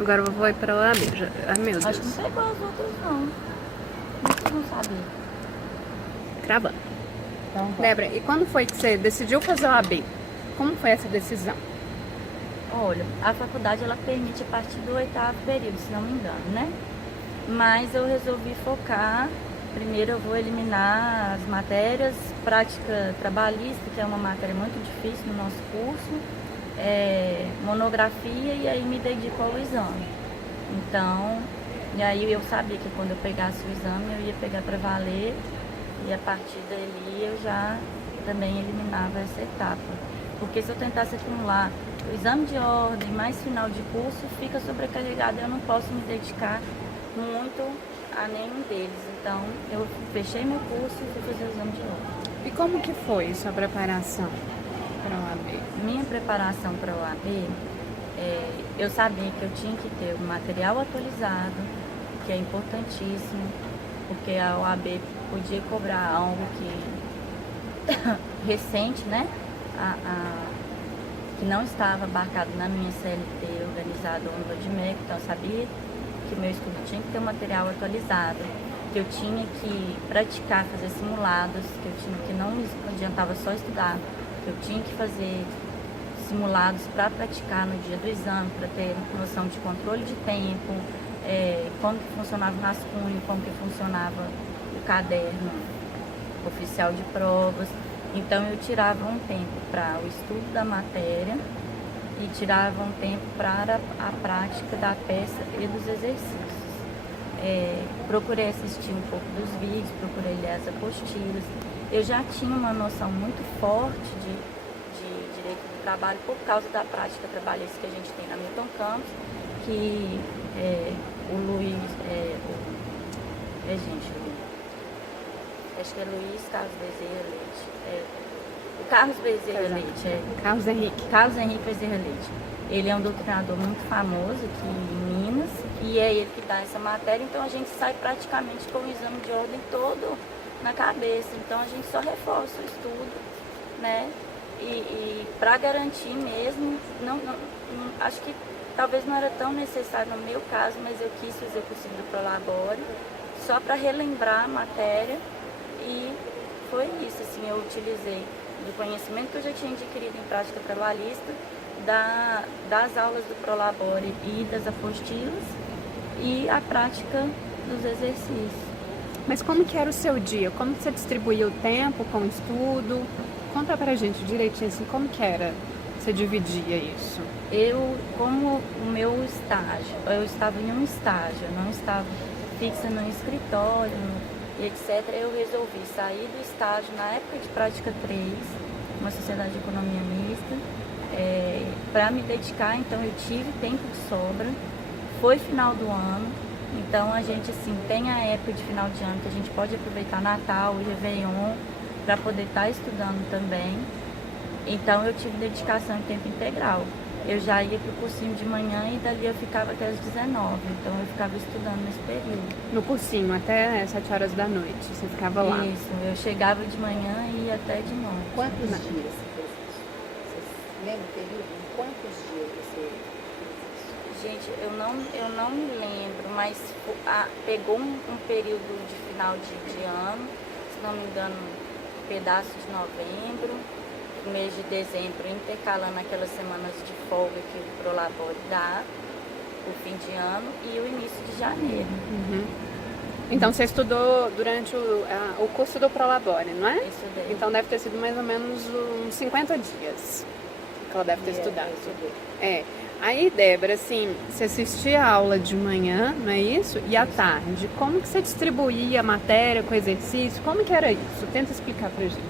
Agora eu vou para lá mesmo. Ai, meu Acho que Deus. não pegou as outras, não. Vocês não sabem. Cravando. Então, vai. Débora, e quando foi que você decidiu fazer o AB? Como foi essa decisão? Olha, a faculdade ela permite a partir do 8º período, se não me engano, né? Mas eu resolvi focar. Primeiro eu vou eliminar as matérias, prática trabalhista, que é uma matéria muito difícil no nosso curso, monografia, e aí me dedico ao exame. Então, e aí eu sabia que quando eu pegasse o exame eu ia pegar para valer, e a partir dali eu já também eliminava essa etapa. Porque se eu tentasse acumular o exame de ordem mais final de curso, fica sobrecarregado, eu não posso me dedicar muito a nenhum deles. Então, eu fechei meu curso e fui fazer o exame de ordem. E como que foi sua preparação para o AB? Minha preparação para o OAB, eu sabia que eu tinha que ter o material atualizado, que é importantíssimo, porque a OAB podia cobrar algo que recente, né? Que não estava abarcado na minha CLT organizado no Vadmec, então eu sabia que meu estudo tinha que ter um material atualizado, que eu tinha que praticar, fazer simulados, que não adiantava só estudar, que eu tinha que fazer simulados para praticar no dia do exame, para ter noção de controle de tempo, como que funcionava o rascunho, como que funcionava o caderno oficial de provas. Então eu tirava um tempo para o estudo da matéria e tirava um tempo para a prática da peça e dos exercícios. Procurei assistir um pouco dos vídeos, procurei ler as apostilas. Eu já tinha uma noção muito forte de direito do trabalho por causa da prática trabalhista que a gente tem na Milton Campos, que o Luiz, acho que é Luiz Carlos Bezerra Leite. O Carlos Bezerra Leite. Carlos Henrique. Carlos Henrique Bezerra Leite. Ele é um doutrinador muito famoso aqui em Minas e é ele que dá essa matéria, então a gente sai praticamente com o exame de ordem todo na cabeça, então a gente só reforça o estudo, né? E para garantir mesmo, acho que talvez não era tão necessário no meu caso, mas eu quis fazer o possível do Prolabore, só para relembrar a matéria, e foi isso, assim, eu utilizei do conhecimento que eu já tinha adquirido em prática trabalhista, das aulas do Prolabore e das apostilas, e a prática dos exercícios. Mas como que era o seu dia? Como que você distribuía o tempo com o estudo? Conta pra gente direitinho assim, como que era? Você dividia isso? Como o meu estágio, eu estava em um estágio, eu não estava fixa no escritório, e etc. Eu resolvi sair do estágio na época de prática 3, uma sociedade de economia mista, para me dedicar. Então eu tive tempo de sobra, foi final do ano, então a gente assim tem a época de final de ano que a gente pode aproveitar Natal e Réveillon para poder estar estudando também. Então eu tive dedicação em tempo integral. Eu já ia para o cursinho de manhã e dali eu ficava até as 19, então eu ficava estudando nesse período. No cursinho, até 7 horas da noite, você ficava lá? Isso, eu chegava de manhã e ia até de noite. Quantos dias você fez isso? Você lembra o período? Em quantos dias você fez isso? Gente, eu não me lembro, mas pegou um período de final de ano, se não me engano, um pedaço de novembro, o mês de dezembro, intercalando aquelas semanas de folga que o Prolabore dá, o fim de ano, e o início de janeiro. Uhum. Então você estudou durante o curso do Prolabore, não é? Estudei. Então deve ter sido mais ou menos uns 50 dias que ela deve ter estudado. Eu estudei. Aí, Débora, assim, você assistia a aula de manhã, não é isso? E à tarde, como que você distribuía a matéria com exercício? Como que era isso? Tenta explicar pra gente.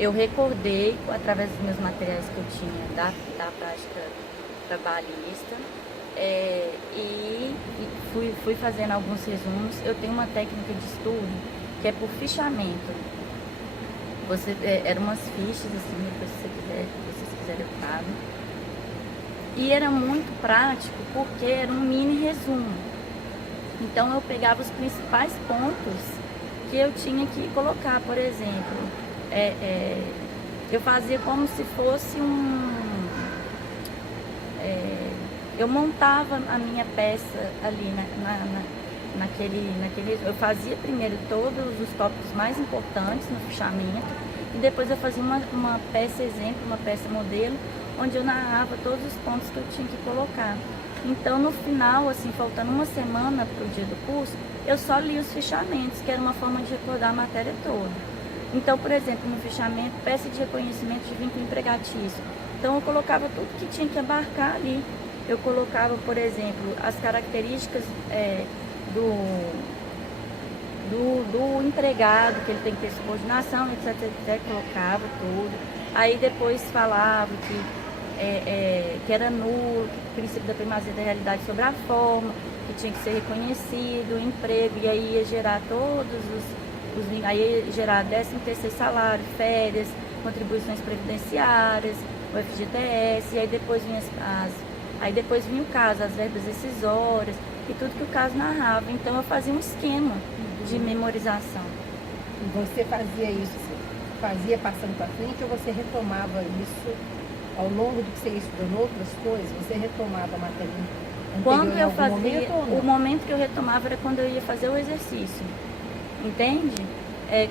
Eu recordei, através dos meus materiais que eu tinha da prática trabalhista, e fui fazendo alguns resumos. Eu tenho uma técnica de estudo que é por fichamento. Eram umas fichas, assim, depois se vocês quiserem eu trago. E era muito prático porque era um mini resumo. Então eu pegava os principais pontos que eu tinha que colocar. Por exemplo, eu fazia como se fosse eu montava a minha peça ali naquele. Eu fazia primeiro todos os tópicos mais importantes no fichamento e depois eu fazia uma peça exemplo, uma peça modelo, onde eu narrava todos os pontos que eu tinha que colocar. Então, no final, assim, faltando uma semana para o dia do curso, eu só li os fichamentos, que era uma forma de recordar a matéria toda. Então, por exemplo, no fichamento, peça de reconhecimento de vínculo empregatício. Então, eu colocava tudo que tinha que abarcar ali. Eu colocava, por exemplo, as características do empregado, que ele tem que ter subordinação, etc, etc, colocava tudo. Aí depois falava que era nulo, o princípio da primazia da realidade sobre a forma, que tinha que ser reconhecido, o emprego, e aí ia gerar aí ia gerar 13º salário, férias, contribuições previdenciárias, o FGTS, e aí depois vinha o caso, as verbas decisórias, e tudo que o caso narrava. Então eu fazia um esquema de memorização. E você fazia isso, fazia passando para frente, ou você retomava isso ao longo do que você ia estudando outras coisas? Você retomava a matéria anterior quando em eu algum fazia, momento, ou não? o momento que eu retomava era quando eu ia fazer o exercício, entende?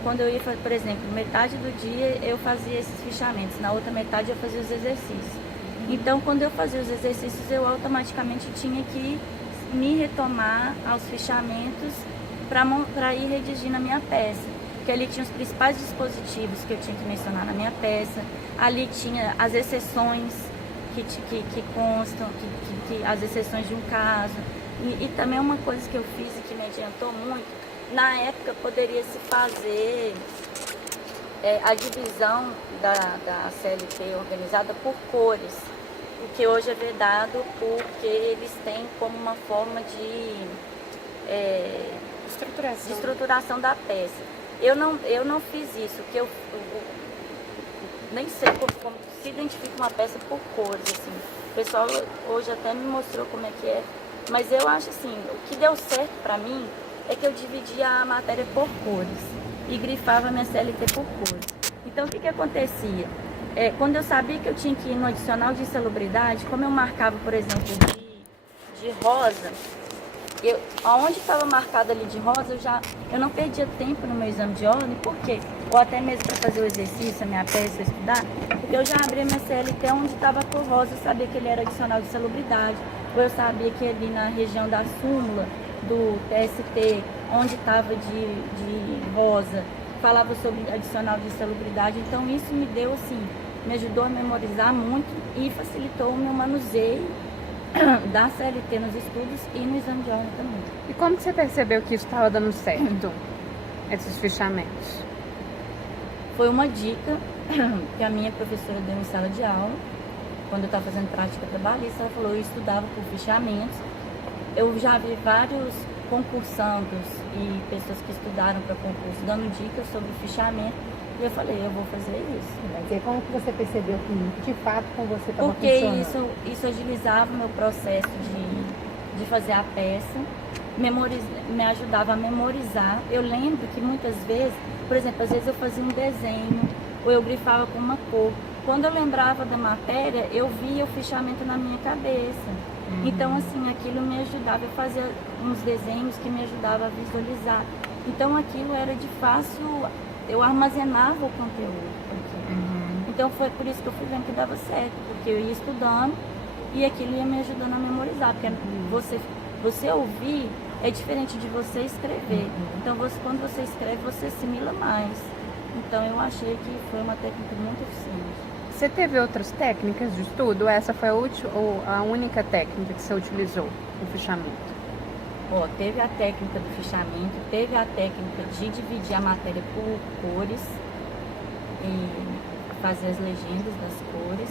Quando eu ia fazer, por exemplo, metade do dia eu fazia esses fichamentos, na outra metade eu fazia os exercícios. Então, quando eu fazia os exercícios, eu automaticamente tinha que me retomar aos fichamentos para ir redigindo a minha peça. Porque ali tinha os principais dispositivos que eu tinha que mencionar na minha peça, ali tinha as exceções que constam, as exceções de um caso. E também uma coisa que eu fiz e que me adiantou muito, na época poderia se fazer a divisão da CLT organizada por cores, o que hoje é vedado porque eles têm como uma forma de estruturação da peça. Eu não fiz isso, que eu nem sei como se identifica uma peça por cores, assim. O pessoal hoje até me mostrou como é que é, mas eu acho assim, o que deu certo para mim é que eu dividia a matéria por cores e grifava minha CLT por cores. Então, o que acontecia? Quando eu sabia que eu tinha que ir no adicional de insalubridade, como eu marcava, por exemplo, de rosa, onde estava marcado ali de rosa, eu não perdia tempo no meu exame de ordem, por quê? Ou até mesmo para fazer o exercício, a minha peça, estudar, porque eu já abria minha CLT onde estava a cor rosa, eu sabia que ele era adicional de insalubridade, ou eu sabia que ali na região da súmula do TST, onde estava de rosa, falava sobre adicional de insalubridade. Então isso me deu assim, me ajudou a memorizar muito e facilitou o meu manuseio da CLT nos estudos e no exame de ordem também. E como que você percebeu que isso estava dando certo, esses fichamentos? Foi uma dica que a minha professora deu em sala de aula, quando eu estava fazendo prática trabalhista. Ela falou, eu estudava por fichamentos. Eu já vi vários concursandos e pessoas que estudaram para concurso dando dicas sobre fichamento, e eu falei, eu vou fazer isso. Mas aí como que você percebeu que de fato com você estava funcionando? Porque isso agilizava o meu processo de fazer a peça, me ajudava a memorizar. Eu lembro que muitas vezes, por exemplo, às vezes eu fazia um desenho, ou eu grifava com uma cor. Quando eu lembrava da matéria, eu via o fichamento na minha cabeça. Então, assim, aquilo me ajudava, eu fazia uns desenhos que me ajudavam a visualizar. Então, aquilo era de fácil, eu armazenava o conteúdo. Então, foi por isso que eu fui vendo que dava certo, porque eu ia estudando e aquilo ia me ajudando a memorizar. Porque você ouvir é diferente de você escrever. Então, quando você escreve, você assimila mais. Então, eu achei que foi uma técnica muito eficiente. Você teve outras técnicas de estudo? Ou essa foi a única técnica que você utilizou no fichamento? Teve a técnica do fichamento, teve a técnica de dividir a matéria por cores e fazer as legendas das cores.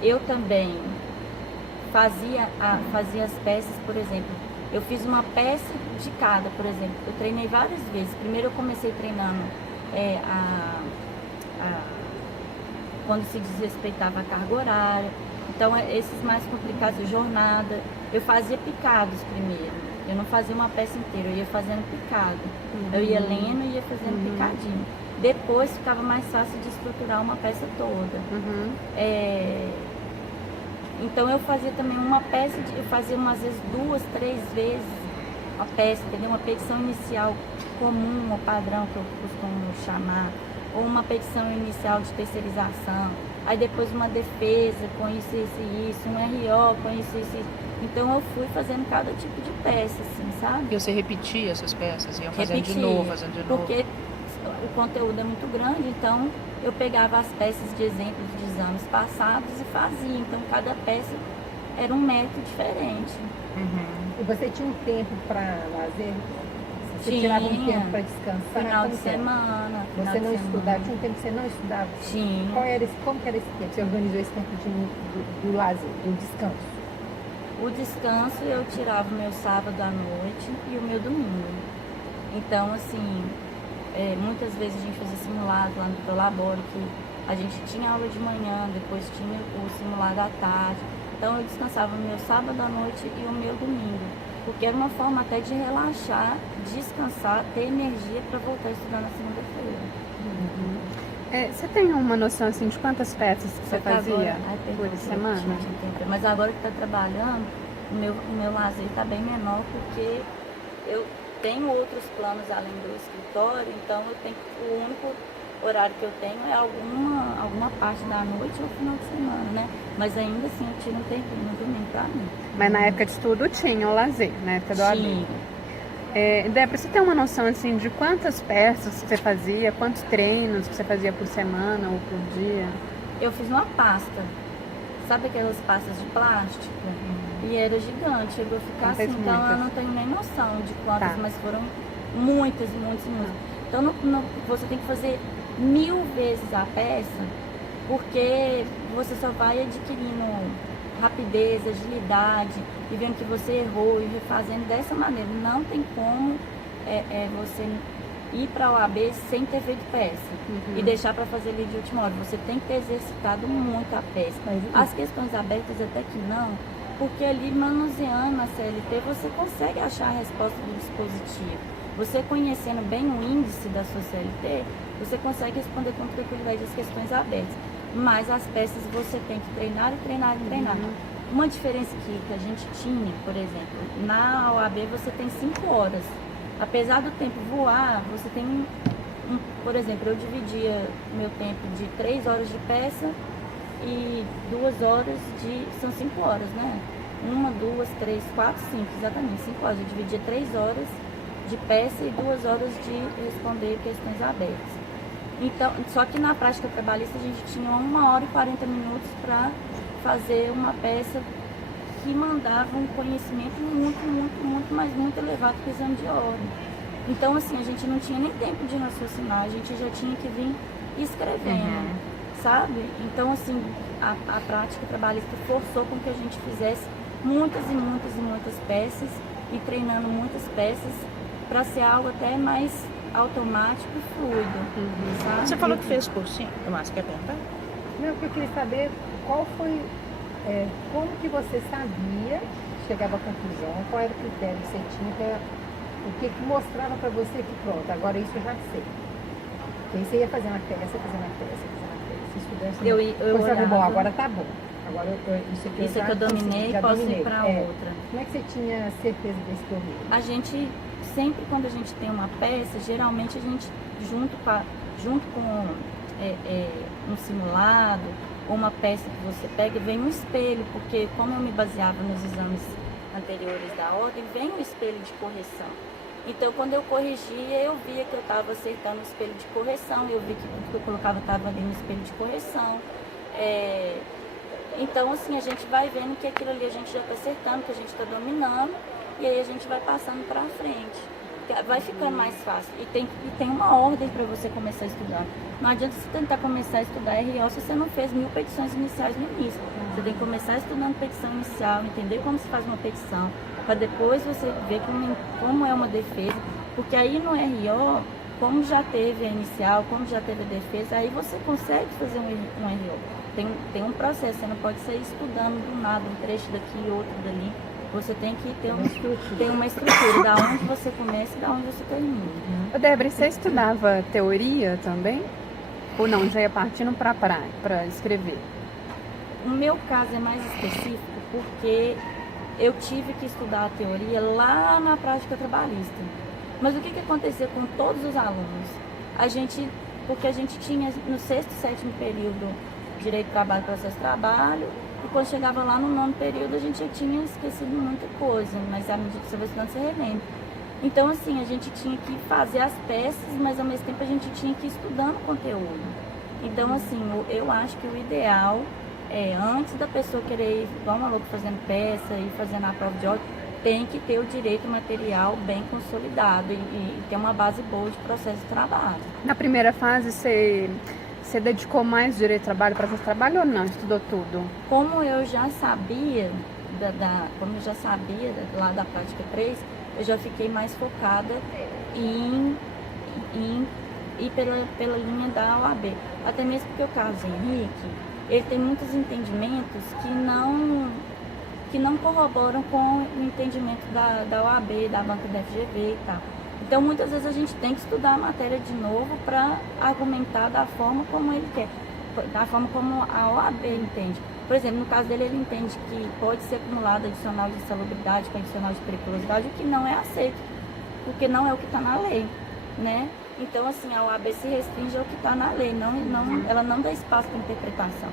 Eu também fazia as peças, por exemplo, eu fiz uma peça de cada, por exemplo, eu treinei várias vezes. Primeiro eu comecei treinando quando se desrespeitava a carga horária. Então, esses mais complicados, jornada, eu fazia picados primeiro. Eu não fazia uma peça inteira, eu ia fazendo picado. Eu ia lendo e ia fazendo picadinho. Depois ficava mais fácil de estruturar uma peça toda. Então eu fazia também uma peça, eu fazia umas vezes 2, 3 vezes a peça, entendeu? Uma petição inicial comum, ou padrão que eu costumo chamar, ou uma petição inicial de terceirização, aí depois uma defesa com isso, isso e isso, um RO com isso, isso e isso. Então eu fui fazendo cada tipo de peça, assim, sabe? E você repetia essas peças, iam fazendo de Repetia, novo, fazendo de novo. porque o conteúdo é muito grande, então eu pegava as peças de exemplos de exames passados e fazia. Então cada peça era um método diferente. E você tinha um tempo para lazer? Você Tinha. tirava um tempo para descansar? Final de Como que era? semana. final Você de não semana. estudava? Tinha um tempo que você não estudava? Tinha. Como que era esse tempo? Você organizou esse tempo do lazer, do descanso? O descanso eu tirava o meu sábado à noite e o meu domingo. Então, assim, muitas vezes a gente fazia simulado lá no Prolabore, que a gente tinha aula de manhã, depois tinha o simulado à tarde. Então eu descansava o meu sábado à noite e o meu domingo. Porque era uma forma até de relaxar, descansar, ter energia para voltar a estudar na segunda-feira. Você tem uma noção assim de quantas peças que você Só que fazia agora- por semana? Mas agora que está trabalhando, o meu lazer está bem menor, porque eu tenho outros planos além do escritório, então o único horário que eu tenho é alguma parte da noite ou final de semana, né? Mas ainda assim eu tiro um tempinho no domingo para mim. Mas na época de estudo tinha o lazer, na época do AB. Sim. Débora, você tem uma noção assim de quantas peças que você fazia, quantos treinos que você fazia por semana ou por dia? Eu fiz uma pasta, sabe aquelas pastas de plástico? E era gigante, chegou a ficar Não fez assim, então eu muitas. não tenho nem noção de quantas, Tá. mas foram muitas, muitas, muitas. Então você tem que fazer 1000 vezes a peça, porque você só vai adquirindo rapidez, agilidade, e vendo que você errou e refazendo dessa maneira. Não tem como você ir para a OAB sem ter feito peça e deixar para fazer ali de última hora. Você tem que ter exercitado muito a peça. As questões abertas até que não, porque ali manuseando a CLT você consegue achar a resposta do dispositivo. Você conhecendo bem o índice da sua CLT, você consegue responder com tranquilidade as questões abertas. Mas as peças você tem que treinar e treinar e treinar. Uma diferença que a gente tinha, por exemplo, na OAB você tem 5 horas. Apesar do tempo voar, você tem por exemplo, eu dividia meu tempo de 3 horas de peça e 2 horas são 5 horas, né? 1, 2, 3, 4, 5, exatamente, 5 horas. Eu dividia 3 horas de peça e 2 horas de responder questões abertas. Então, só que na prática trabalhista a gente tinha 1 hora e 40 minutos para fazer uma peça que mandava um conhecimento muito elevado para o exame de ordem. Então, assim, a gente não tinha nem tempo de raciocinar, a gente já tinha que vir escrevendo, sabe? Então, assim, a prática trabalhista forçou com que a gente fizesse muitas peças e treinando muitas peças para ser algo até mais automático e fluido, sabe? Você falou que fez cursinho, Tomás, quer perguntar? Não, porque eu queria saber qual foi, como que você sabia, chegava à conclusão, qual era o critério que você tinha, o que mostrava para você que pronto, agora isso eu já sei. Porque aí você ia fazer uma peça, estudando, Eu você falou, bom, olhava. agora tá bom. Agora isso aqui Isso é que eu dominei, já posso dominei. ir para outra. Como é que você tinha certeza desse domínio? A gente, sempre quando a gente tem uma peça, geralmente a gente, junto com um simulado ou uma peça que você pega, vem um espelho, porque como eu me baseava nos exames anteriores da ordem, vem um espelho de correção. Então, quando eu corrigia, eu via que eu estava acertando o espelho de correção, eu vi que tudo que eu colocava estava ali no espelho de correção. Então, assim, a gente vai vendo que aquilo ali a gente já está acertando, que a gente está dominando, e aí a gente vai passando para frente. Vai ficando mais fácil. E tem uma ordem para você começar a estudar. Não adianta você tentar começar a estudar RO se você não fez 1000 petições iniciais no início. Você tem que começar estudando petição inicial, entender como se faz uma petição, para depois você ver como é uma defesa. Porque aí no RO, como já teve a inicial, como já teve a defesa, aí você consegue fazer um RO. Tem um processo, você não pode sair estudando do nada, um trecho daqui, outro dali. Você tem que ter uma estrutura, da onde você começa e da onde você termina. Ô, Débora, você estudava teoria também? Ou não, já ia partindo para a prática, para escrever? o meu caso é mais específico porque eu tive que estudar a teoria lá na prática trabalhista. Mas o que acontecia com todos os alunos? Porque a gente tinha no 6º e 7º período direito de trabalho, processo de trabalho, e quando chegava lá no 9º período a gente já tinha esquecido muita coisa, mas à medida que você vai estudando você relembra. Então assim, a gente tinha que fazer as peças, mas ao mesmo tempo a gente tinha que ir estudando o conteúdo. Então assim, eu acho que o ideal é, antes da pessoa querer ir igual uma louca fazendo peça e fazendo a prova de ordem, tem que ter o direito material bem consolidado e ter uma base boa de processo de trabalho. Na primeira fase, você dedicou mais direito de trabalho, processo de trabalho ou não? Estudou tudo? Como eu já sabia, lá da prática 3, eu já fiquei mais focada em ir pela linha da OAB. Até mesmo porque o Carlos Henrique, ele tem muitos entendimentos que não corroboram com o entendimento da OAB, da banca da FGV e tal. Então, muitas vezes a gente tem que estudar a matéria de novo para argumentar da forma como ele quer, da forma como a OAB entende. Por exemplo, no caso dele, ele entende que pode ser acumulado adicional de insalubridade com adicional de periculosidade, o que não é aceito, porque não é o que está na lei, né? Então, assim, a OAB se restringe ao que está na lei, ela não dá espaço para interpretação.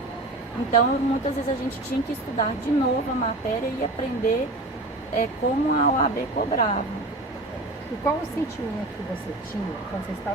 Então, muitas vezes a gente tinha que estudar de novo a matéria e aprender como a OAB cobrava. E qual o sentimento que você tinha quando você estava